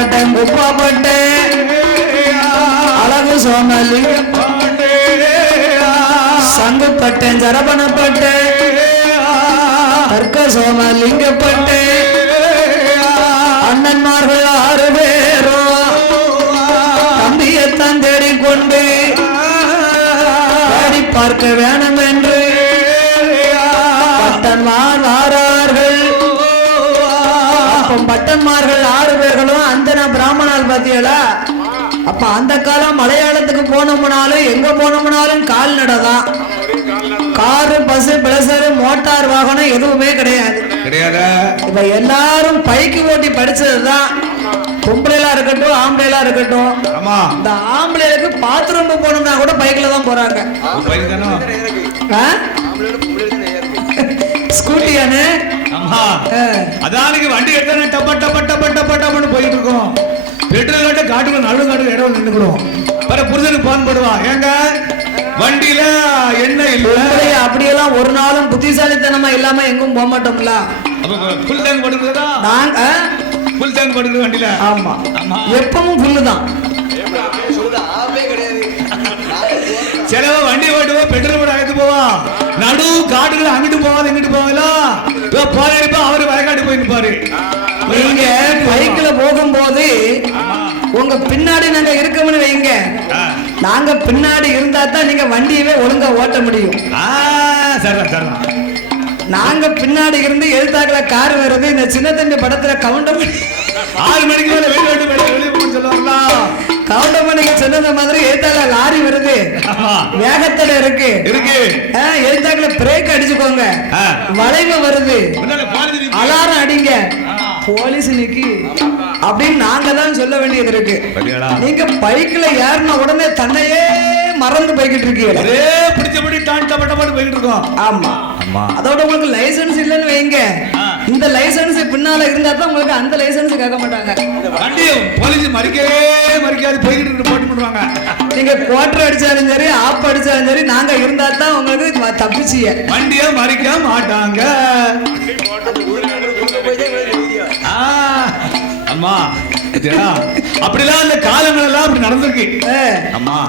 Button குப்பாப்பட்டு அழகு சோமலிங்கப்பட்டு சங்குப்பட்டன் சரபணப்பட்டு தர்க்க சோமலிங்கப்பட்டு அண்ணன்மார்கள் 6 பேரும் தம்பியத்தான் தேடிக்கொண்டு தேடி பார்க்க வேணும் என்று பட்டன்மார் வாரார்கள். பட்டன்மார்கள் 6 பேர்களும் அந்த பிராமணால் பாத்தீங்களா? அப்ப அந்த காலம் மலையாளத்துக்கு போனோம்னாலும் எங்க போனோம்னாலும் கால்நடைதான். காரு பஸ் பிளஸர் மோட்டார் வாகனம் எதுவுமே கிடையாது. இப்ப எல்லாரும் பைக்கு ஓட்டி படிச்சதுதான். பொம்பளைலாம் இருக்கட்டும் ஆம்பளைலாம் இருக்கட்டும். இந்த ஆம்பளைக்கு பாத்ரூம் போனோம்னா கூட பைக்ல தான் போறாங்க. ஸ்கூட்டியானே அதானுக்கு வண்டி எடுத்தா டப்ப டப்ப டப்ப டப்ப டப்பன்னு போயிட்டு இருக்கோம். பெட்ரோல் கட்ட காட்டுக்குள்ள நடு காட்டுக்கு இடம் நின்றுக்கிறோம். வேற புருஷனுக்கு பான் போடுவான். ஏங்க வண்டியில என்ன இல்ல அப்படியெல்லாம் ஒரு நாளும் புத்திசாலித்தனமா இல்லாம எங்கும் போக மாட்டோம்ல. ஃபுல் டேங்க் போடுறதா? நாங்க ஃபுல் டேங்க் போடுறது வண்டியில. ஆமா எப்பவும் ஃபுல்லு தான். சிலவ வண்டி ஓட்டுவோம் பெட்ரோல் போட அழைத்து போவான். நடு காட்டுக்குள்ள அங்கிட்டு போவாது இங்கிட்டு போவாங்களா போயிருப்பா அவரு வயக்காட்டு போய் நிற்பாரு. நீங்க பைக்ல போகும்போது உங்க பின்னாடி நாங்க இருக்கோம்னு வைங்க. நாங்க பின்னாடி இருந்தா தான் நீங்க வண்டியவே ஒழுங்கா ஓட்ட முடியும். நாங்க பின்னாடி இருந்து எழுத்தாக்கல கார் வருது. இந்த சின்ன தம்பி படத்துல கவுண்டர் 6 மணிக்கு மேல வெளியே சொல்லுவாங்களா? கவுண்டர் மணிக்கு சொன்னது மாதிரி எழுத்தாக்கல லாரி வருது. வேகத்தடை இருக்கு எழுத்தாக்கல பிரேக் அடிச்சுக்கோங்க. வளைவு வருது அலாரம் அடிங்க. போலீஸ் நிக்கி அப்படின்னு நாங்க தான் சொல்ல வேண்டியது இருக்கு. நீங்க பைக்ல ஏறின உடனே தன்னையே மறந்து போய்கிட்டு இருக்கீங்க. பிடிச்சபடி போய்கிட்டு இருக்கோம். ஆமா அதோட உங்களுக்கு லைசன்ஸ் இல்லன்னு வைங்க. இந்த லைசன்ஸ் பின்னால இருந்தா தான் உங்களுக்கு அந்த லைசன்ஸ் கேட்க மாட்டாங்க. போலீஸ் மறிக்காது போய்கிட்டு போட்டு பண்ணுவாங்க. நீங்க குவார்டர் அடிச்சாலும் சரி ஆப் அடிச்சாலும் சரி நாங்க இருந்தா தான் உங்களுக்கு தப்பிச்சிய வண்டியை மறிக்க மாட்டாங்க. அம்மா அப்படிலாம் அந்த காலங்கள் எல்லாம் அப்படி நடந்திருக்கு.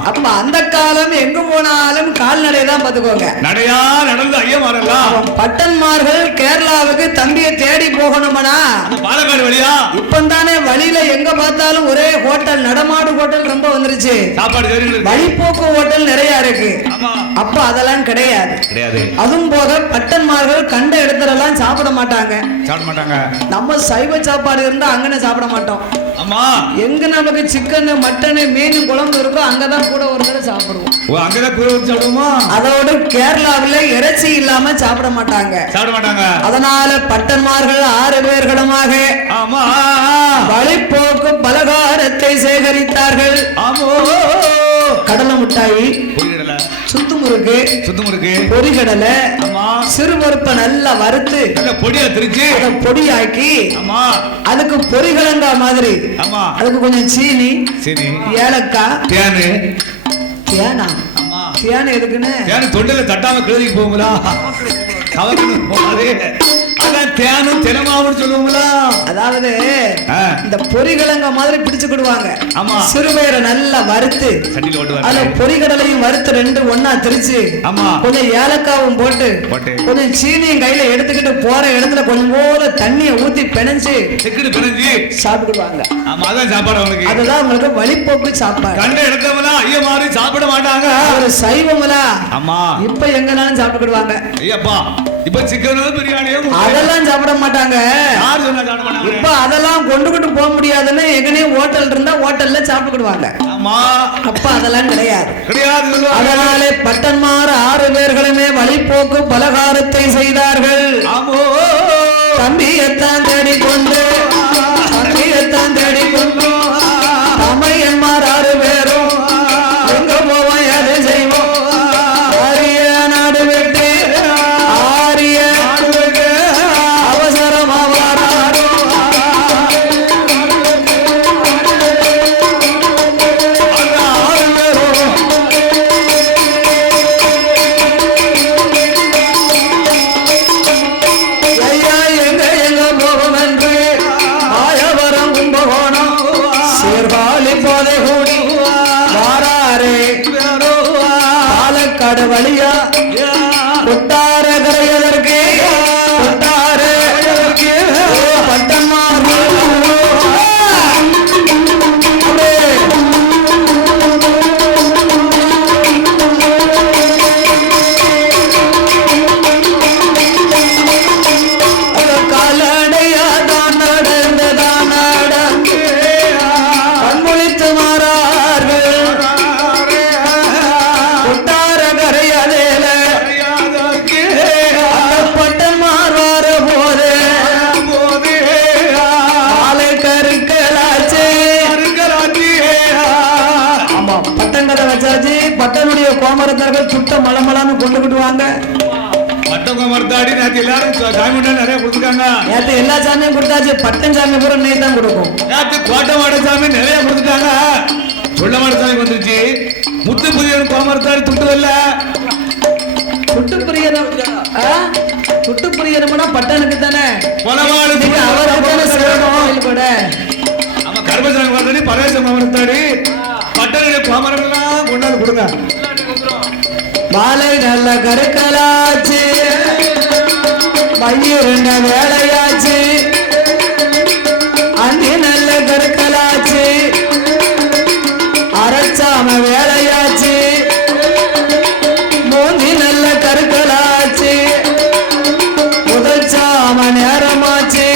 அப்ப அந்த காலம் எங்க போனாலும் கால்நடை தான் பாத்துக்கோங்க. நடையா நடந்து ஐயமாரெல்லாம் பட்டன்மார்கள் கேரளாவுக்கு தம்பியை தேடி போகணும்னா பாலக்காடு வழியா இப்பந்தானே வழியில எங்க பார்த்தாலும் ஒரே ஹோட்டல் நடமாடு ஹோட்டல் ரொம்ப வந்துருச்சு. சாப்பாடு வழிபோக்கு ஹோட்டல் நிறைய இருக்கு. அப்ப அதெல்லாம் கிடையாது. அதுவும் போக பட்டன்மார்கள் கண்ட இடத்துலலாம் சாப்பிட மாட்டாங்க. நம்ம சைவ சாப்பாடு இருந்தா அங்கனே சாப்பிட மாட்டோம். எங்க நமக்கு சிக்கன் மட்டன் மீன் குழம்பு இருக்கோ அங்கதான் கூட ஒரு தடவை சாப்பிடுவோம். அதோட கேரளாவில் இறைச்சி இல்லாம சாப்பிட மாட்டாங்க. அதனால பட்டன்மார்கள் 6 பேர்களுமாக வழிபோக்கு பலகாரத்தை சேகரித்தார்கள். கடலை மிட்டாய், சுத்து முறுக்கு, பொரிகடலை, சிறுபருப்பை நல்லா வறுத்து பொடியாக்கி அதுக்கு பொரிகலங்கா மாதிரி அதுக்கு கொஞ்சம் சீனி ஏலக்காய் தேனை எதுக்குன்னு தொண்டில தட்டாம கிளறி போகுங்களா? தேனும் தினமாவும் சொல்லுவாங்களா? அதாவது இந்த பொரிகலங்க மாதிரி பிடிச்சுக்கிடுவாங்க. சிறுபயிரை நல்லா வறுத்து அதுல பொரிகடலையும் வறுத்து 2 ஒண்ணா திரிச்சு கொஞ்சம் ஏலக்காவும் போட்டு கொஞ்சம் சீனியும் கையில எடுத்துக்கிட்டு போற இடத்துல கொஞ்சம் போல தண்ணியை ஊத்தி பிணைஞ்சு சாப்பிடுவாங்க. அதுதான் உங்களுக்கு வழிபோக்கு சாப்பாடு. கண்ட இடத்துல ஐயா மாதிரி சாப்பிட மாட்டாங்க. ஒரு சைவங்களா இப்ப எங்கனாலும் சாப்பிட்டுக்கிடுவாங்க. இப்ப சிக்கன் பிரியாணியும் அதெல்லாம் சாப்பிட மாட்டாங்க. இப்ப அதெல்லாம் கொண்டுகிட்டு போக முடியாதுன்னு எங்கனே ஹோட்டல் இருந்தா ஹோட்டல்ல சாப்பிடுவாங்க. அப்ப அதெல்லாம் கிடையாது. அதனாலே பட்டன்மார் 6 பேர்களுமே வழிபோக்கு பலகாரத்தை செய்தார்கள். தம்பியத்தான் தேடிக்கொண்டு தமையன்மார் 6 பேரும் எங்க போவோம் எதை செய்வோம் வழியா கொட்டார கரையதற்கு கொட்டார பட்டன்மார்கள் பட்டனுடைய கோமரத்தார்கள் சுட்ட மலமலான்னு கொண்டுகிட்டு வாங்க. மர்த்தாடி நேத்து எல்லாரும் சாமி நிறைய கொடுத்துட்டாங்க. நேத்து எல்லா சாமியும் கொடுத்தாச்சு. பட்டன் சாமி பூரா நீ தான் கொடுக்கும். நேத்து கோட்டை மாட சாமி நிறைய கொடுத்துட்டாங்க. சொல்ல மாட சாமி வந்துருச்சு. முத்து புரியன் கோமரத்தாடி துட்டுவல்ல. துட்டு புரியணும்னா பட்டனுக்கு தானே. அவருக்கு தானே சிறப்பு கூட. ஆமா கர்மசாமி வந்தாடி பரவேச கோமரத்தாடி பட்டனுடைய கோமரெல்லாம் கொண்டாந்து கொடுங்க. மாலை நல்ல கருக்கலாச்சு பையன் வேலையாச்சு அண்ணி நல்ல கருக்கலாச்சு அரைச்சாம வேலையாச்சு மூந்தி நல்ல கருக்கலாச்சு முதல் சாம நேரமாச்சு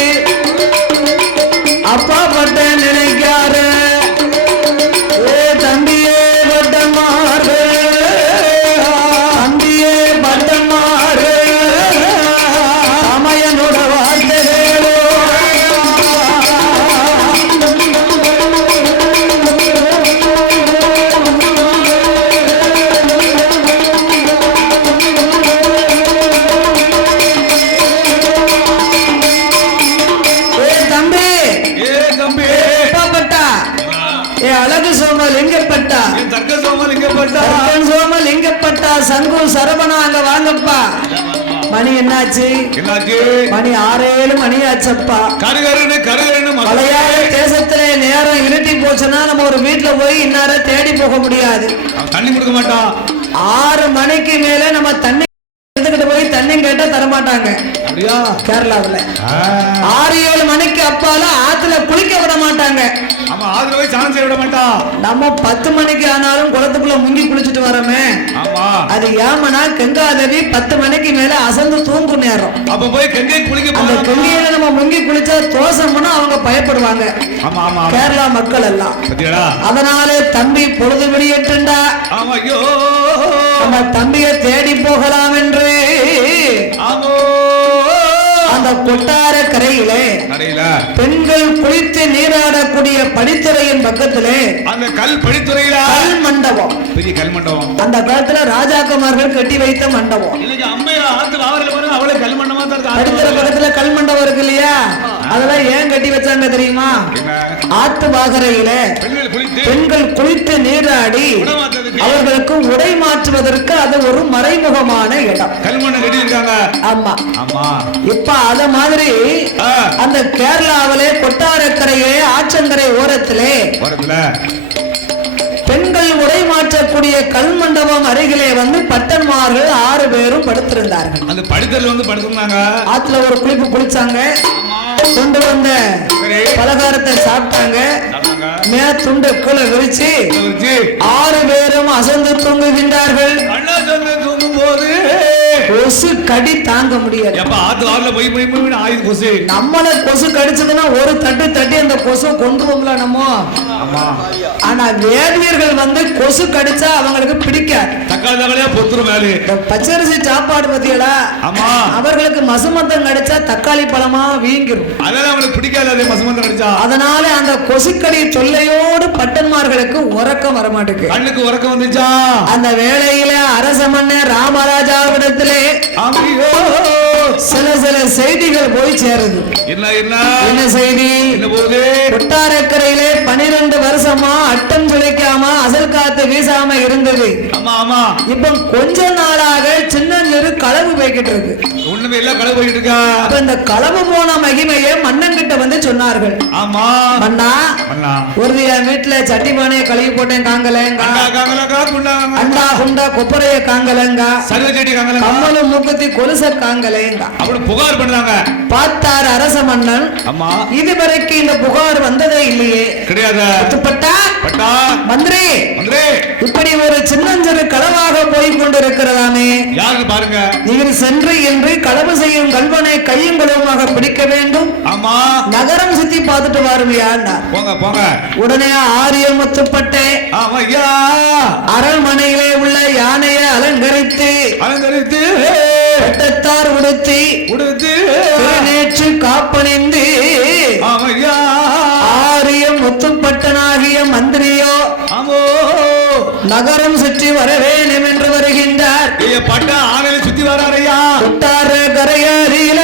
அப்பா பட்ட நினைக்காரு தம்பியே பட்டமாறு அமையனோட வாழ்க்கைகளோ அழகு சோமல் எங்கப்பட்டா சோமல் எங்கப்பட்டா சங்கு சரவணா அங்க வாங்கப்பா. மணி என்னாச்சு? மணி 6 மணி ஆச்சப்பா. மலையாள தேசத்திலே நேரம் இருட்டி போச்சுன்னா நம்ம ஒரு வீட்டுல போய் இன்னார தேடி போக முடியாது. தண்ணி கொடுக்க மாட்டோம். 6 மணிக்கு மேல நம்ம தண்ணி எடுத்துக்கிட்டு போய் தண்ணி கேட்டா தரமாட்டாங்க. கேரளாவில் 6-7 மணிக்கு அப்பால ஆத்துல குளிக்க விட மாட்டாங்க. நம்ம 10 மணிக்கு ஆனாலும் குளத்துக்குள்ள முங்கி குளிச்சுட்டு வரமே. அது ஏமனா கங்காதேவி 10 மணிக்கு மேல அசந்து தூங்கும் நேரம். அப்ப போய் கங்கை குளிக்க அந்த கங்கையில நம்ம முங்கி குளிச்சா தோஷம்னா அவங்க பயப்படுவாங்க கேரளா மக்கள் எல்லாம். அதனால தம்பி பொழுது விடியட்டுண்டா நம்ம தம்பியை தேடி போகலாம் என்று அந்த கொட்டார கரையிலே பெண்கள் குளித்து நீராடக்கூடிய படித்துறையின் பக்கத்திலே அந்த கல் படித்துறையில கல் மண்டபம், பெரிய கல் மண்டபம். அந்த காலத்துல ராஜாக்குமார்கள் கட்டி வைத்த மண்டபம். படித்துறை பக்கத்துல கல் மண்டபம் இருக்கு இல்லையா? அதெல்லாம் ஏன் கட்டி வச்சாங்க தெரியுமா? ஆத்து பாகரையில பெண்கள் குளித்து நீராடி அவர்களுக்கு உடை மாற்றுவதற்கு அது ஒரு மறைமுகமான இடம். கல்மண்ணை கட்டி இருக்காங்க. ஆமா ஆமா. இப்ப அத மாதிரி அந்த கேரளாவிலே கொட்டாரக்கரையே ஆற்றங்கரை ஓரத்திலே பெண்கள் உடை மாற்றக்கூடிய கல் மண்டபம் அருகிலே வந்து பட்டன்மார்கள் 6 பேரும் படுத்திருந்தார்கள். அந்த படுத்தல வந்து படுத்திருந்தாங்க. ஆத்துல ஒரு குளிப்பு குளிச்சாங்க. கொண்டு வந்த பலகாரத்தை சாப்பிட்டாங்க. துண்டு கீழே விரிச்சு 6 பேரும் அசந்து தூங்குகின்றார்கள். தூங்கும் போது கொசு கடி தாங்க முடியாது. நம்மள கொசு கடிச்சதுன்னா ஒரு தட்டு தட்டி அந்த கொசு கொண்டு போகல நம்ம. ஆனா வேதியர்கள் வந்து கொசு கடிச்சா அவங்களுக்கு பிடிக்காது. பச்சரிசி சாப்பாடு பத்தியடா அவர்களுக்கு மசுமந்தம் கடிச்சா தக்காளி பழமா வீங்கிரும். அதனால அந்த கொசுக்கடி தொல்லையோடு பட்டன்மார்களுக்கு உறக்கம் வரமாட்டுக்கு. கண்ணுக்கு உறக்கம் வந்துச்சா? அந்த வேளையில அரச மன்னர் ராமராஜாவிடத்திலே சில சில செய்திகள் போய் சேருது. என்ன செய்தி? கொட்டாரக்கரையிலே 12 வருஷமா அட்டம் துளைக்காம அசல் காத்து வீசாம இருந்தது. ஆமா ஆமா. இப்ப கொஞ்ச நாளாக சின்னஞ்சிறு களவு போய்கிட்டு இருக்கு. ஒண்ணுமே இல்ல, களவு போயிட்டு இருக்கா. அப்ப இந்த களவு போன மகிமையை மன்னன் கிட்ட வந்து சொன்னார்கள். ஆமா மன்னா, மன்னா, ஒரு என் வீட்டுல சட்டி பானையை கழுவி போட்டேன் காங்கலங்க, அண்டா குண்டா கொப்பரைய காங்கலங்க, சர்வச்செடி காங்கலங்க, கம்மலு மூக்குத்தி கொலுச காங்கலங்க அப்படி புகார் பண்ணாங்க. பார்த்தார் அரச மன்னன். ஆமா, இதுவரைக்கும் இந்த புகார் வந்ததே இல்லையே. கிடையாது. மந்திரி, இப்படி ஒரு சின்னஞ்சிறு களவாக போய் கொண்டிருக்கிறதாமே, யாருன்னு பாருங்க. நீர் சென்று என்று களவு செய்யும் கல்வனை கையும் களவுமாக பிடிக்க வேண்டும். ஆமா, நகரம் சுத்தி பார்த்துட்டு வாருமையா. போங்க போங்க. உடனே ஆரியமுத்துப்பட்டே அரண்மனையிலே உள்ள யானையை அலங்கரித்து பட்டத்தார் உடுத்தி நேற்று காப்பணிந்து ஆரியம் முத்துப்பட்டனாகிய மந்திரியோ நகரம் சுற்றி வர வேண்டும் என்று வருகின்றார். பட்ட ஆணையில சுத்தி வராரையா. கொட்டார கரையாரில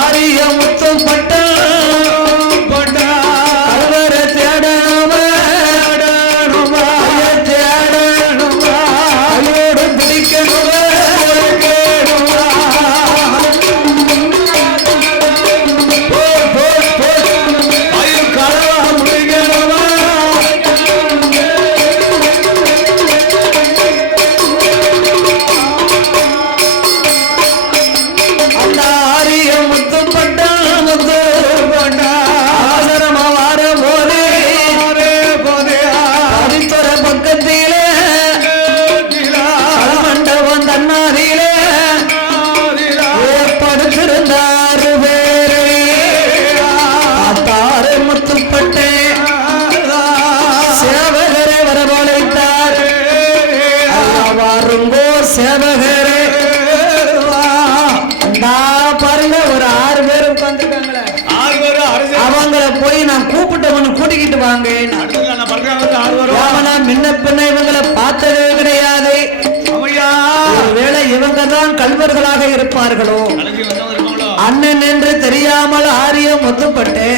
ஆரியம் முத்துப்பட்ட கூட்டிக்கிட்டு வாங்க. முன்ன பின்ன இவங்களை பார்த்ததே கிடையாது. ஒருவேளை இவங்க தான் கல்வர்களாக இருப்பார்களோ அண்ணன் என்று தெரியாமல் ஆரியம் முத்துப்பட்டு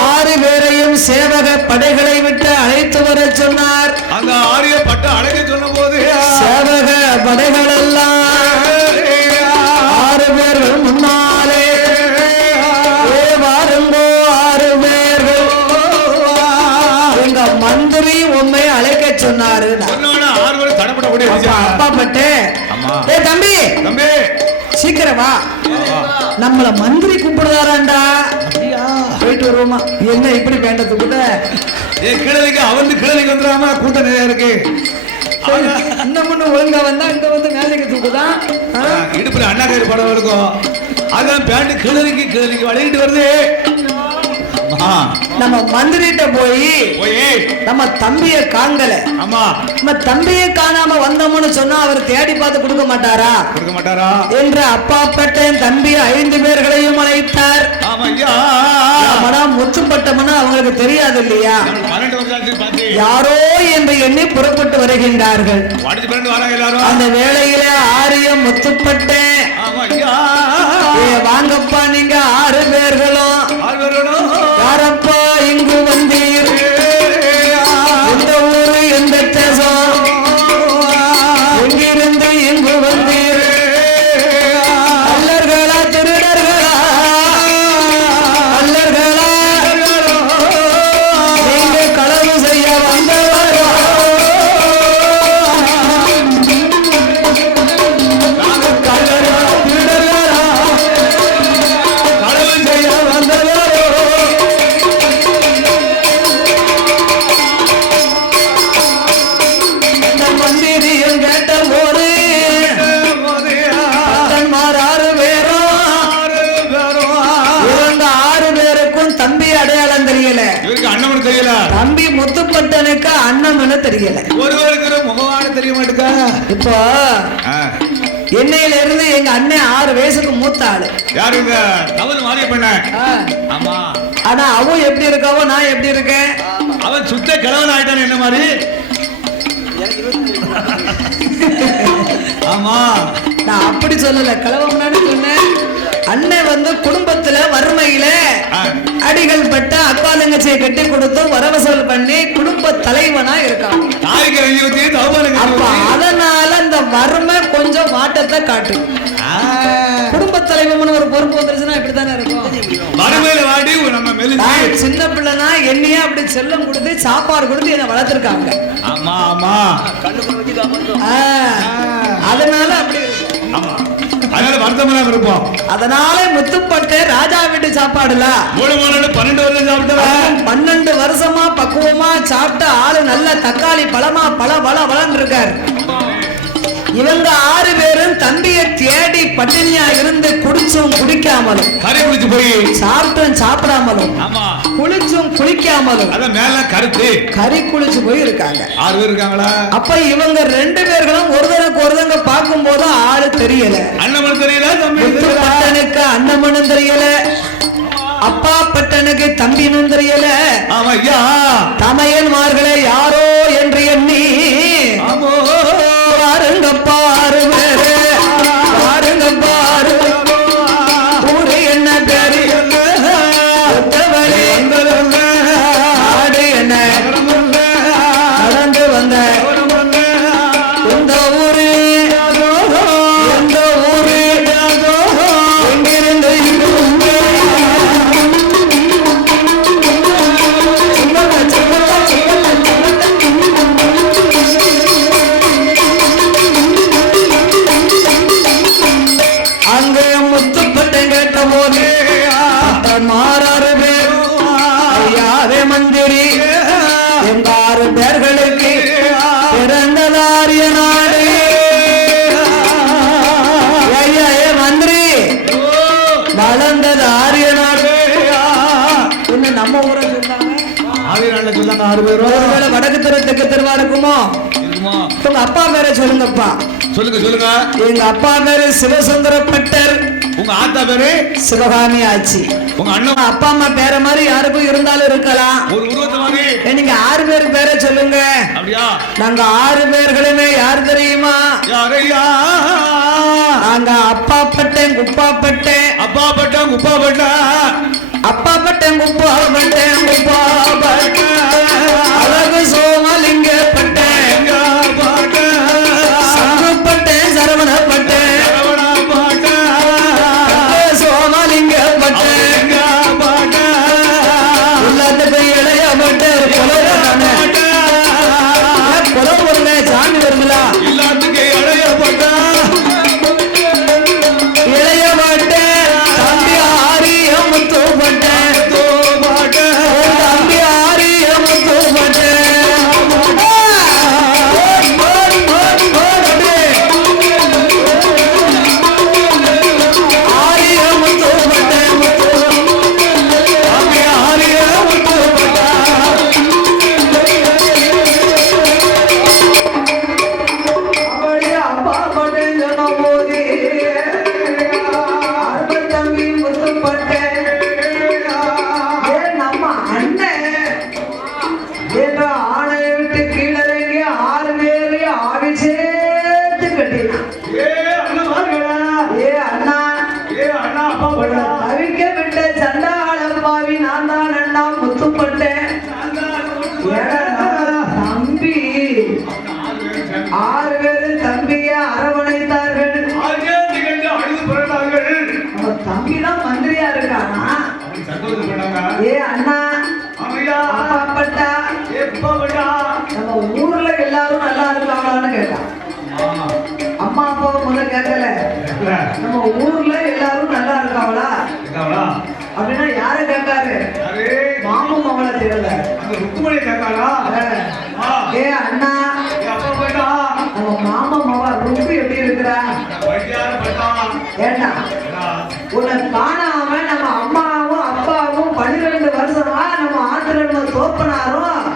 6 பேரையும் சேவக படைகளை விட்டு அழைத்து வர சொன்னார். அந்த ஆரிய பட்ட அழைக்க சொன்ன போது சேவக படைகள் எல்லாம் 6 பேர்கள் முன்னாலே வாருங்கோ. 6 பேர்கள் எங்க மந்திரி உண்மை அழைக்க சொன்னாரு. அப்பா பட்டு தம்பி தம்பி சீக்கிரம் வா, நம்மள மந்திரி கூப்பிடுறாராண்டா. போயிட்டு வருவோமா? என்ன இப்படி வேண்டது கூட கிழவிக்கு அவந்து கிழவிக்கு வந்துடாம கூட்டம் நிறைய இருக்கு. இன்னும் ஒழுங்கா வந்தா இங்க வந்து மேலைக்கு தூக்குதான். இடுப்புல அண்ணா கயிறு படம் இருக்கும். அதான் பேண்ட் கிழவிக்கு வளையிட்டு வருது. நம்ம மந்திரிட்ட போய் நம்ம தம்பிய காங்கல. ஆமா, நம்ம தம்பிய காணாம வந்தோம்னு சொன்னா அவர் தேடி பார்த்து கொடுக்க மாட்டாரா என்று அப்பா பட்டேன் தம்பி 5 பேர்களையும் அழைத்தார். முத்துப்பட்டம்னா அவங்களுக்கு தெரியாது இல்லையா. யாரோ என்று எண்ணி புறப்பட்டு வருகின்றார்கள். அந்த வேளையில ஆரியம் முத்துப்பட்டேன் வாங்கப்பா நீங்க 6 பேர்களும் யாரப்பா இங்கு வந்தீர், எந்த ஊரு எந்த தேசம், எங்கிருந்து இங்கு வந்தீர், அல்லர்களா திருடர்களா, அல்லர்களா நீங்க களவு செய்ய வந்தவரா, கள்ளர்களா திருடர்களா களவு செய்ய வந்தவரா. தம்பி முத்துப்பட்டனுக்கு அண்ணன் தெரியல, ஒருவருக்கு முகவான தெரிய மாட்டேங்க. இப்போ என்னையில இருந்து எங்க அண்ணன் 6 வயசுக்கு மூத்த ஆளு. யாருங்க? தவறு மாறிய பண்ண. ஆமா, ஆனா அவன் எப்படி இருக்காவோ நான் எப்படி இருக்கேன். அவன் சுத்த கிழவன் ஆயிட்டான். என்ன மாதிரி? ஆமா, நான் அப்படி சொல்லல, கிழவன் சொன்னேன். அண்ணன் வந்து குடும்பத்துல வறுமையில தாடிகள் பட்ட அக்கா தங்கச்சியை கட்டி கொடுத்து வரவசல் பண்ணி குடும்ப தலைவனா இருக்கான். அப்ப அதனால இந்த வறுமை கொஞ்சம் வாட்டத்தை காட்டு. குடும்ப தலைவன் ஒரு பொறுப்பு வந்துருச்சுன்னா இப்படித்தானே இருக்கும். சின்ன பிள்ளைனா என்னையே அப்படி செல்லம் கொடுத்து சாப்பாடு கொடுத்து என்ன வளர்த்திருக்காங்க. அதனால அப்படி அதனால முத்துப்பட்டு ராஜா வீட்டு சாப்பாடுல 12 வருஷமா பக்குவமா சாப்பிட்ட ஆளு நல்ல தக்காளி பழமா பழம் இருக்காரு. இவங்க 6 பேரும் தம்பியை தேடி பட்டினியா இருந்து குடிச்சும் குடிக்காமலும் கறி குடிச்சு போய் சாப்பிட்டும் சாப்பிடாமலும் குளிச்சும் குளிக்காமலும் கறி குளிச்சு போய் இருக்காங்க. 6 பேர் இருக்காங்களா? அப்ப இவங்க 2 பேர்களும் ஒருத்தருக்கு ஒருத்தங்க பார்க்கும் போது ஆளு தெரியல. அண்ணமன் தெரியல, பட்டனுக்கு அண்ணமனும் தெரியல, அப்பா பட்டனுக்கு தம்பினும் தெரியல. தமையன்மார்களே யாரோ என்று எண்ணி பாருங்க பாரு பாருங்க பாரு ஊரு என்ன பேரு ஆடு என்ன நடந்து வந்த இந்த ஊரு எந்த ஊரு எங்கிருந்து மாறாறு பேர் யாரே மந்திரி எங்க 6 பேர்களுக்கு பிறந்ததாரிய நாடு. மந்திரி வளர்ந்தது ஆரிய நாடு. இன்னும் நம்ம ஊரை சொன்னாங்க 6 பேர். வடக்கு தெரு தெற்கு தெருவா இருக்குமோ? உங்க அப்பா பேரை சொல்லுங்கப்பா. சொல்லுங்க. எங்க அப்பா பேரு சிவசுந்தரப்பட்டர். உங்க ஆத்தா பேரு சிவகாமி ஆச்சி. உங்க அண்ணன் அப்பா அம்மா பேர மாதிரி யாருக்கும் இருந்தாலும் இருக்கலாம். ஒரு உருவத்தை மாதிரி நீங்க 6 பேர் பேரை சொல்லுங்க. அப்படியா? நாங்க 6 பேர்களுமே யார் தெரியுமா? யாரையா? நாங்க அப்பா பட்டேன் குப்பா பட்டேன் அப்பா பட்டம் குப்பா பட்டம் அப்பா பட்டேன் குப்பா பட்டேன் குப்பா பட்டேன் அழகு சோமலிங்க பட்டேன் சங்கு பட்டேன் சரவண பட்டேன் சோமலிங்க பட்டேன் உள்ளத்துக்கு இளைய பட்டேன் குலம் வருங்க சாமி வருங்களா? எல்லாத்துக்கு இளைய பட்டம் இளைய பட்டேன் தம்பி ஆரிய முத்து பட்டேன் தம்பி ஆரிய முத்து பட்டேன் ஆரிய முத்து பட்டேன் தம்பி ஆரிய முத்து அப்பா பட்டேன் சொன்ன போதே தம்பி முத்து பட்டேன் நம்ம அண்ணன் என்ற ஆணையை விட்டு கீழறங்கி 6 பேரை ஆவி சேர்த்து கட்டினான். அண்ணா தவிக்க விட்ட சண்டாளம் பாவி நான் தான் அண்ணா முத்துப்பட்டேன். தம்பி 6 பேரு தம்பியை அரவணைத்தார்கள். தம்பிதான் மந்திரியா இருக்கானா? அண்ணா அப்பா நம்ம ஊர்ல எல்லாரும் நல்லா இருக்காங்களான்னு கேட்டான். அம்மா அப்பாவை முதல்ல கேட்கல. நம்ம ஊர்ல எல்லாரும் நல்லா இருக்காங்களா அப்படின்னா யாரு கேட்காரு? மாமும் அவளை தெரியல. அண்ணா நம்ம மாமா மாவா ரொம்ப எப்படி இருக்கிறா? ஏண்டா உன்னை காணாம நம்ம அம்மாவும் அப்பாவும் 12 வருஷமா நம்ம ஆத்திர தோப்பனாரும்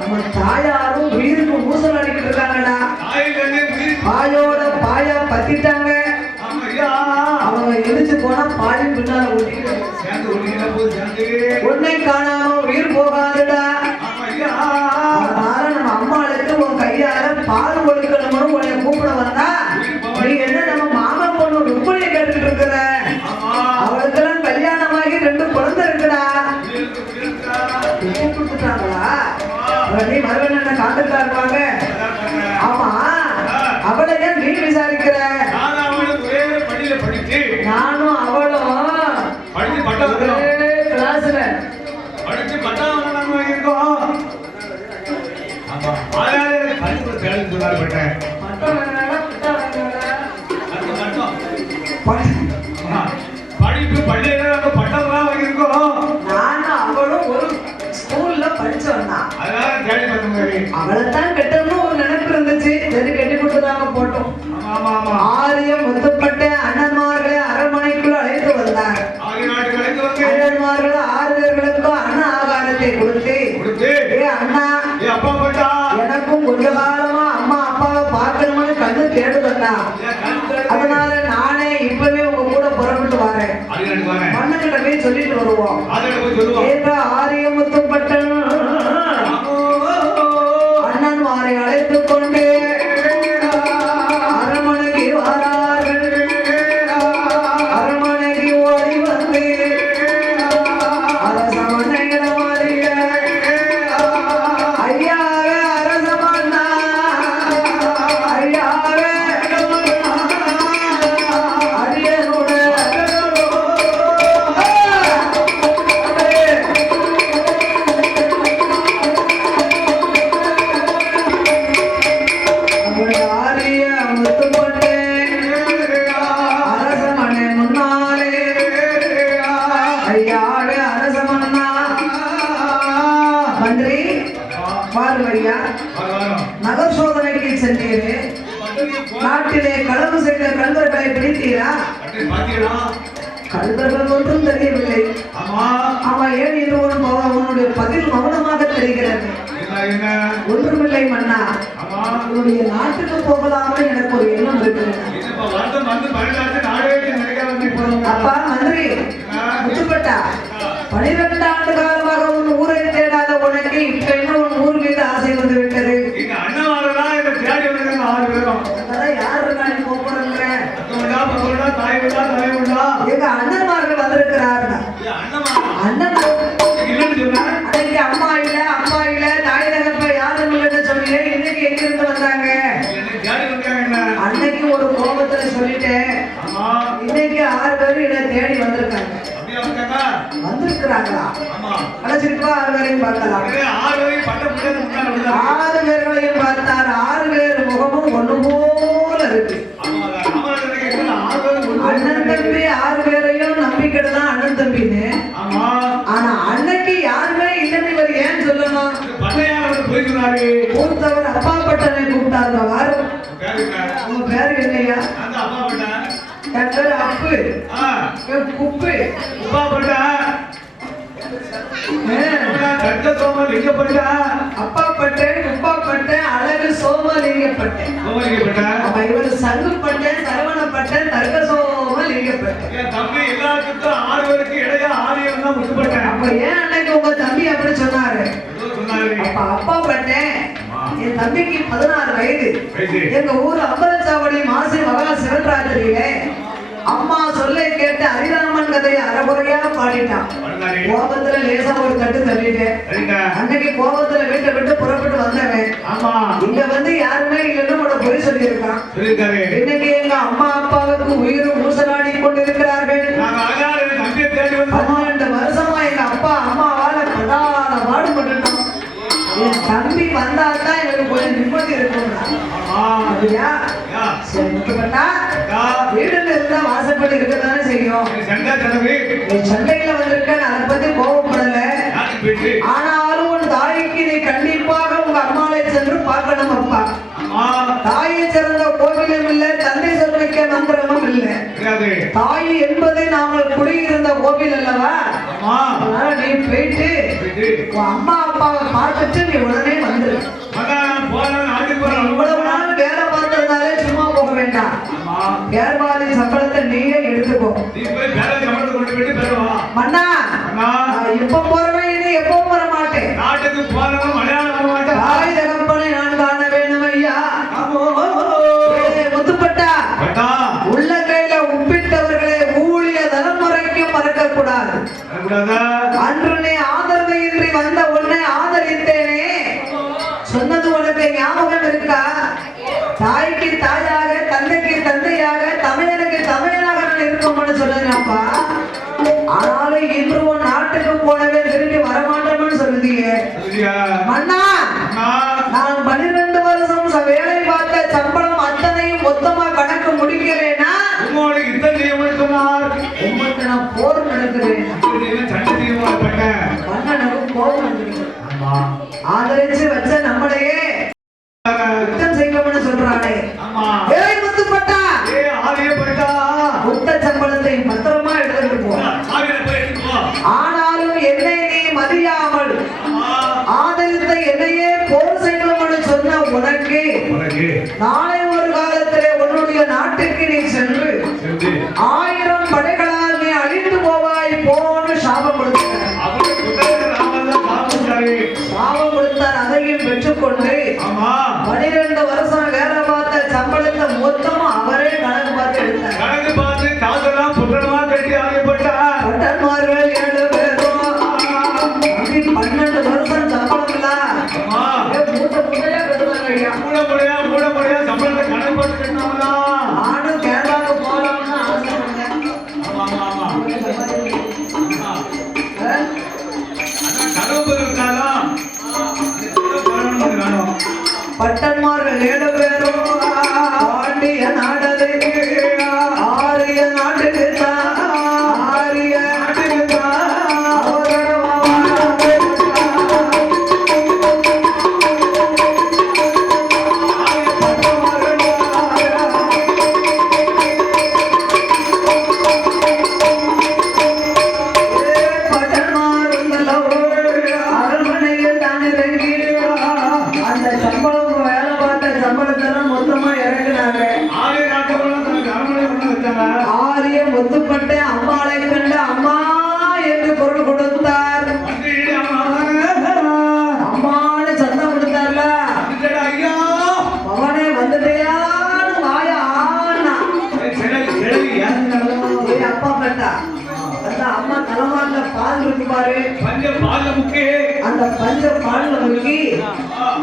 நம்ம தாயாரும் உயிருக்கு ஊசல் அடிக்கிட்டு இருக்காங்கடா. பாயோட பாயா பத்திட்டாங்க. அவங்க எரிச்சு போனா பாடி பின்னால உன்னை காணாம உயிர் போகாதுடா. அதனால நம்ம அம்மாளுக்கு உன் கையால பால் கொடுக்கணும்னு உன்னை கூப்பிட வந்தா நீ என்ன நம்ம மாமா பொண்ணு ருப்பணியை கேட்டுக்கிட்டு இருக்கிற? அவளுக்கெல்லாம் கல்யாணமாகி 2 குழந்தை இருக்குடா. பள்ளியில படிச்சு நானும் அவளும் படிச்சு பட்டம் கிளாஸ்ல படிச்சு பட்டம் வாங்கியிருக்கோம். ஆமா ஆளாளர் பள்ளிக்கூட தேடி சொன்னார் பட்டேன் படிப்பு பள்ளியில பட்டம் வாங்கியிருக்கோம். நானும் அவளும் ஒரு ஸ்கூல்ல படிச்சோம்னா அதனால தேடி வந்தோம். அவளைத்தான் கட்டணும்னு ஒரு நினைப்பு இருந்துச்சு. சரி கட்டி கொடுத்துதாங்க போட்டோம். ஆரியம் முத்துப்பட்ட அண்ணன்மார்களை அரண்மனைக்குள் அழைத்து வந்தார். அண்ணன்மார்கள் 6 பேர்களுக்கும் அண்ணா ஆகாரத்தை கொடுத்து அண்ணா எனக்கும் கொஞ்ச காலமா அம்மா அப்பாவை பார்க்கணும்னு கண்ணு தேடுதண்ணா. அதனால நானே இப்பவே உங்க கூட புறப்பட்டு வரேன். மண்ணுகிட்ட போய் சொல்லிட்டு வருவோம். ஆரியம் முத்துப்பட்டன் அண்ணன்மாரை அழைத்துக் கொண்டு அரண்மனைக்கு வரார்கள். அரண்மனைக்கு ஓடி வந்து அரசமனையிடம் ஐயாவே அரசமன்னா ஐயாவே அரியனோட ஆரிய முத்துப்பட்டு அரசமனை முன்னாலே ஐயாவே அரசமன்னா மந்திரி பார்வையா நகர் சோதனைக்கு சென்றீரே. நாட்டிலே களவு செய்த கல்வர்களை பிடித்தீரா? கல்வர்கள் ஒன்றும் தெரியவில்லை. அவன் ஏன் இது உன்னுடைய பதில் மௌனமாக தெரிகிறது? ஒன்றுமில்லை மன்னா, உன்னுடைய நாட்டுக்கு போகலாம்னு எனக்கு ஒரு எண்ணம் இருக்கிறது. அப்பா மந்திரி முத்துப்பட்டா 12 ஆண்டு காலமாக உன் ஊரை தேடாத உனக்கு இப்ப என்ன உன் ஊர் மீது ஆசை வந்து விட்டது? அதான் யார் இருக்கா நீ கூப்பிடுற? எங்க அண்ணன்மார்கள் வந்திருக்கிறார்கள். அண்ணன் அன்னைக்கு அம்மா இல்ல அப்பா இல்ல தாய் தகப்ப யாரும் இல்லைன்னு சொன்னீங்க. இன்னைக்கு எங்க இருந்து வந்தாங்க? அன்னைக்கு ஒரு கோபத்துல சொல்லிட்டேன். இன்னைக்கு 6 பேரும் என்னை தேடி வந்திருக்காங்க. வந்திருக்கிறாங்களா? அழைச்சிட்டு 6 பேரையும் பார்க்கலாம். 6 பேர்களையும் பார்த்தார். 6 பேர் முகமும் ஒண்ணு போல இருக்கு. அண்ணன் தம்பி 6 பேரையும் நம்பிக்கிட்டு தான் அண்ணன் தம்பின்னு. ஆனா அன்னைக்கு யாருமே இல்லைன்னு இவர் ஏன் சொல்லணும்? மூத்தவர் அப்பா பட்டனை கூப்பிட்டார். உங்க பேரு என்னையா? என் பேரு அப்பு. குப்பு. அப்பா பட்டேன் குப்பா பட்டேன் அழகு சோமலிங்கப்பட்டேன். இவர் சங்கு பட்டேன் சரவணப்பட்டேன் தர்க்க சோமலிங்கப்பட்டேன். அப்ப ஏன் அன்னைக்கு உங்க தம்பி அப்படி சொன்னாரு? அப்ப அப்பா பட்டேன் என் தம்பிக்கு 16 வயது. எங்க ஊர் அம்பலச்சாவடி மாசி மகா சிவராத்திரியில அம்மா சொல்லை கேட்டு ஹரிராமன் கதையை அரைகுறையா பாடிட்டான். கோபத்துல லேசா ஒரு தட்டு தள்ளிட்டேன். அன்னைக்கு கோபத்துல வீட்டை விட்டு புறப்பட்டு வந்தவன் இங்க வந்து யாருமே இல்லைன்னு உட பொய் சொல்லியிருக்கான். இன்னைக்கு எங்க அம்மா அப்பாவுக்கு உயிர் ஊசலாடி கொண்டிருக்கிறார்கள். 12 வருஷமா எங்க அப்பா அம்மாவால படாத பாடுபட்டுட்டோம். என் தம்பி வந்தாதான் எனக்கு கொஞ்சம் நிம்மதி இருக்கும். அப்படியா? சரி முட்டுப்பட்டா வீடுல இருந்தா வாசப்பட்டு இருக்கதானே செய்யும். சண்டையில வந்திருக்கேன் அதை பத்தி கோபப்படல. ஆனாலும் உன் தாய்க்கு நீ கண்டிப்பாக உங்க அம்மாவை சென்று பார்க்கணும். அப்பா தாயை சிறந்த கோவிலும் இல்லை தந்தை சொல்லிக்க மந்திரமும் இல்லை. தாய் என்பதை நாங்கள் குடியிருந்த கோவில் அல்லவா? அதனால நீ போயிட்டு அம்மா அப்பாவை பார்த்துட்டு நீ உடனே வந்துரு. இவ்வளவு நாள் வேலை பார்த்ததுனாலே சும்மா போக வேண்டாம். பேர்வாதி சம்பளத்தை நீயே எடுத்துக்கோ. மன்னா இப்ப போறவன் இனி எப்பவும் வர மாட்டேன். தாய் தகப்பனை நான் காண வேணும் ஐயா. முத்துப்பட்டா உள்ள கையில உப்பிட்டவர்களை ஊழிய தலைமுறைக்கும் மறக்க கூடாது. அன்று நீ ஆதரவையின்றி வந்த உன்னை ஆதரித்தேனே சொன்னது உனக்கு ஞாபகம் இருக்கா? தாய்க்கு தாயாக தந்தைக்கு தந்தையாக தமிழனுக்கு தமிழனாக சம்பளத்தை பத்திரமா எடுத்துட்டு போ. ஆனாலும் என்னை நீ மதியாமல் ஆதரித்த என்னையே போர் செய்யணும்னு சொன்ன உனக்கு நாளை ஒரு காலத்திலே உன்னுடைய நாட்டுக்கு நீ சென்று 1000 படைகளால் நீ அழிந்து போவாய் போன்னு சாபம் கொடுத்தார். சாபம் கொடுத்தார். அதையும் பெற்றுக்கொண்டு 12 வருஷம் வேலை பார்த்த சம்பளத்தை மொத்தமா அவரே கணக்கு பார்த்து எடுத்தார். பட்டன்மார்கள் 7 பேரும் 12 வருஷம் சம்பளம் இல்ல மூட்டை மூட்டையா கட்டுவாங்க ஐயா. நானும் கேரளாவுக்கு போகலாம்னு ஆசைப்பட்டேன். பட்டன்மார்கள் 7 பேரும் பாண்டிய நாடது ஆரிய நாட்டுக்கு ஆரிய அரண்மனையில் தான் இறங்கி அந்த சம்பளம் வேலை பார்த்த சம்பளத்தெல்லாம் மொத்தமா இறங்கினாங்க. ஆரிய முத்துப்பட்டு அம்மாளை கண்டு அம்மா என்று குரல் கொடுத்தார். அம்மானு சத்தம் கொடுத்தார்ல, அவனே வந்துட்டியான்னு வாயா ஆனா அப்பா கட்டா அந்த அம்மா தலைமாட்டில பால் இருக்கு பாரு, அந்த பஞ்ச பால்ல முக்கி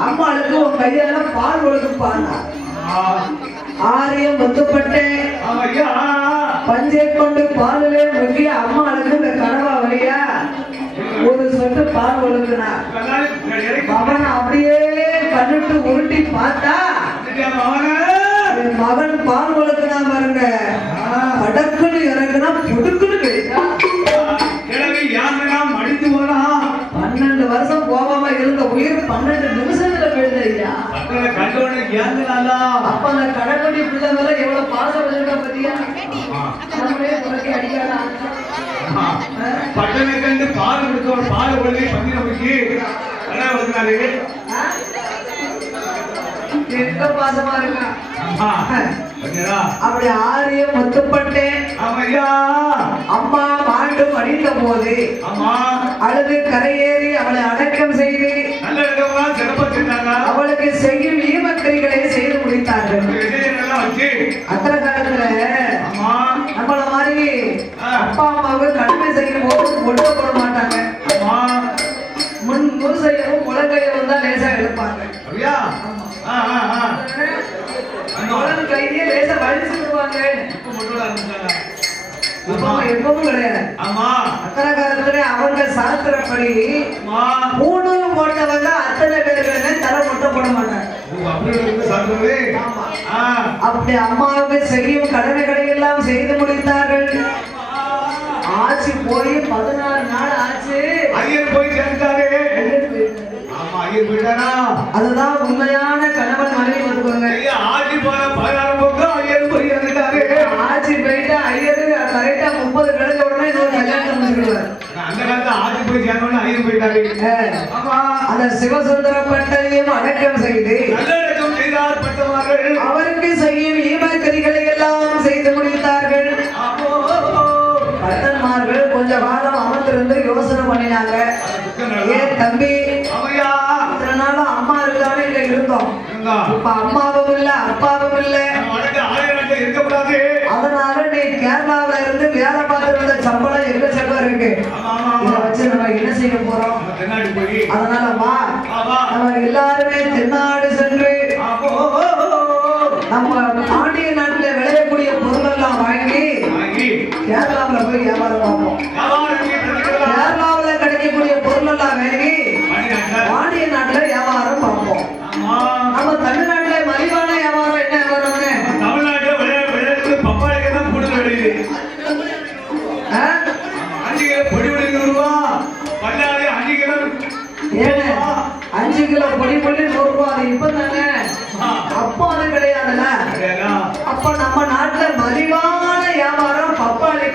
அம்மாளுக்கு உன் கையால பால் கொடுப்பாங்க. ஆரியம் முத்துப்பட்டு பஞ்சை கொண்டு பாலிலே முக்கி அம்மாளுக்கு இந்த கனவா வழியா ஒரு சொட்டு பால் ஒழுக்குனா அவன் அப்படியே கண்ணுட்டு உருட்டி பார்த்தா மகன் பால் ஒழுக்குனா பாருங்க, படக்குன்னு இறங்குனா புடுக்குன்னு கிடைக்கா. 12 வருஷம் போகாம இருந்த உயிர் 12 நிமிஷத்துல போயிருந்தா. அப்ப அந்த கடற்கொடி பிள்ளை மேல எவ்வளவு பாசம் வச்சிருக்கா பத்தியா? அடிக்காதா பட்டனை கண்டு பால் கொடுத்தவர் பால் ஒழுங்கி பந்தி நமக்கு பாசமா இருக்கா. அப்படி ஆரியம் முத்துப்பட்டேன் அம்மா மாண்டு மடிந்த போது அழுது கரையேறி அவளை அடக்கம் செய்து அவளுக்கு செய்யும் ஈமக்கரிகளை செய்து முடித்தார்கள். அத்தனை காலத்துல நம்மள மாதிரி அப்பா அம்மாவுக்கு கடமை செய்யும் போது ஒட்ட போட மாட்டாங்க. முன் செய்யவும் முழங்கையவும் தான் லேசா எடுப்பாங்க. கையிலே லேசா வலிச்சு விடுவாங்க. எப்பவும் கிடையாது. அத்தனை காலத்துல அவங்க சாஸ்திரப்படி 3 போட்டவங்க அத்தனை பேர்களுமே தலை மொட்டை போட மாட்டாங்க. அப்படி அம்மாவுக்கு செய்யும் கடமைகளை எல்லாம் செய்து முடித்தார்கள். ஆட்சி போய் 14 நாள் ஆச்சு. அதுதான் உண்மையான கணவன் மனைவி ஒத்துக்கோங்க. ஆட்சி போயிட்டு ஐயரு கரெக்டா 30 கிழந்த உடனே இன்னொரு கல்யாணம் முடிச்சிடுவார். அந்த சிவசுந்தரப்பட்டையும் அடக்கம் செய்து அவருக்கு செய்யும் ஈமக்கரிகளை எல்லாம் செய்து முடித்தார்கள். பட்டன்மார்கள் கொஞ்ச காலம் அமர்ந்திருந்து யோசனை பண்ணினாங்க. ஏன் தம்பி, இத்தனை நாளும் அம்மா இருக்கான்னு இங்க இருந்தோம், இப்ப அம்மாவும் இல்ல அப்பாவும் இல்ல, அதனால நீ கேரளாவில இருந்து வேலை பார்த்து சம்பளம் எங்க செல்வம் இருக்கு, இதை வச்சு நம்ம என்ன செய்ய போறோம்? அதனால வா, நம்ம எல்லாருமே தென்னாடு சென்று நம்ம பாண்டிய நாட்டுல விளையக்கூடிய பொருள் எல்லாம் வாங்கி கேரளாவில போய் வியாபாரம் பார்ப்போம். கேரளாவில கிடைக்கக்கூடிய பொருள் எல்லாம் வாங்கி பாண்டிய நாட்டுல வியாபாரம் பார்ப்போம். நம்ம தமிழ்நாட்டுல மலிவான வியாபாரம் என்ன வியாபாரம்னு? தமிழ்நாட்டுல விளையாட்டு பப்பாளிக்கு தான் கூடுதல் விளையுது. 5 கிலோ பொடி பொடி ரூபா, பல்லாரி 5 கிலோ ஏன்னு 5 கிலோ பொடி பொடி 100 ரூபா. அது இப்ப தானே, அப்போ அது கிடையாதுல்ல. அப்ப நம்ம நாட்டுல மலிவான வியாபாரம் பப்பாளி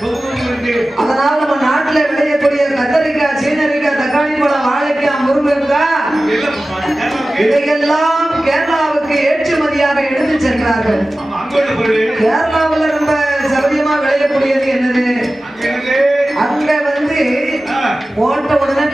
சொல்றேன். அதனால நம்ம நாட்டுல விளையக்கூடிய கத்தரிக்காய், சீனரிக்காய், தக்காளி பழம், வாழைக்காய், முருங்கைக்காய் இதையெல்லாம் கேரளாவுக்கு ஏற்றுமதியாக எடுத்து சென்றார்கள். கேரளாவுல ரொம்ப சௌரியமா விளையக்கூடியது என்னது? அங்க வந்து போட்ட உடனே